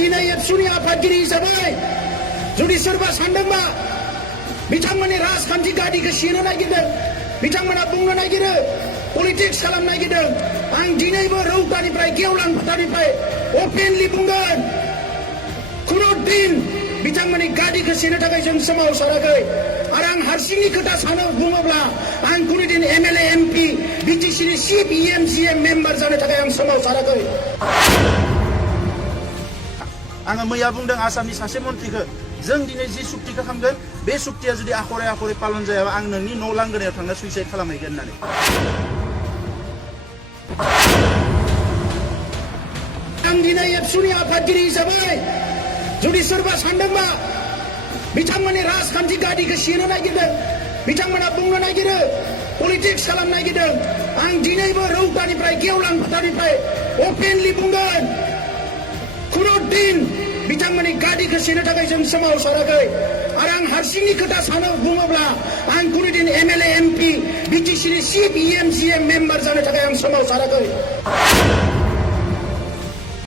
दिनै एबसुनि आफादगिरि हिसाबै जुदि सोरबा सानदोंबा बिथांमोननि राजखान्थि गादिखौ सेनो नागिरदों, बिथांमोना बुंनो नागिरो पलिटिक्स खालामनो नागिरदों, आं दिनैबो रौतानिफ्राय गेवलां फोथारनिफ्राय अपेनलि बुंगोन खुनु दिन बिथांमोननि गादिखौ सेनो थाखाय जों सोमावसाराखै। आरो आं हारसिंनि खोथा सानो बुङोब्ला आं कुनु दिन एमएलए एमपि बिटिसिनि चिफ इएमसिएम मेम्बार जानो थाखाय आं सोमावसाराखै। आङो मैया बुंदों आसामनि सासे मन्थ्रिखौ जों दिनै जि सुक्तिखौ खालामगोन बे सुक्तिया जुदि आखरे आखरे पालन जायाबा आं नोंनि न' लांगोनायाव थांना सुइसाइड खालामहैगोन होननानै। आं दिनै एबसुनि आफादगिरि हिसाबै जुदि सोरबा सानदोंबा बिथांमोननि राजखान्थि गादिखौ सेनो नागिरदों, बिथांमोना बुंनो नागिरो पलिटिक्स खालामनो नागिरदों, आं दिनैबो रौतानिफ्राय गेवलां फोथारनिफ्राय अपेनलि बुंगोन खुनु दिन बिथांमोननि गादिखौ सेनो थाखाय जों सोमावसाराखै। आरो आं हारसिंनि खोथा सानो बुङोब्ला आं कुनु दिन एमएलए एमपि बिटिसिनि चिफ इएमसिएम मेम्बार जानो थाखाय आं सोमावसाराखै।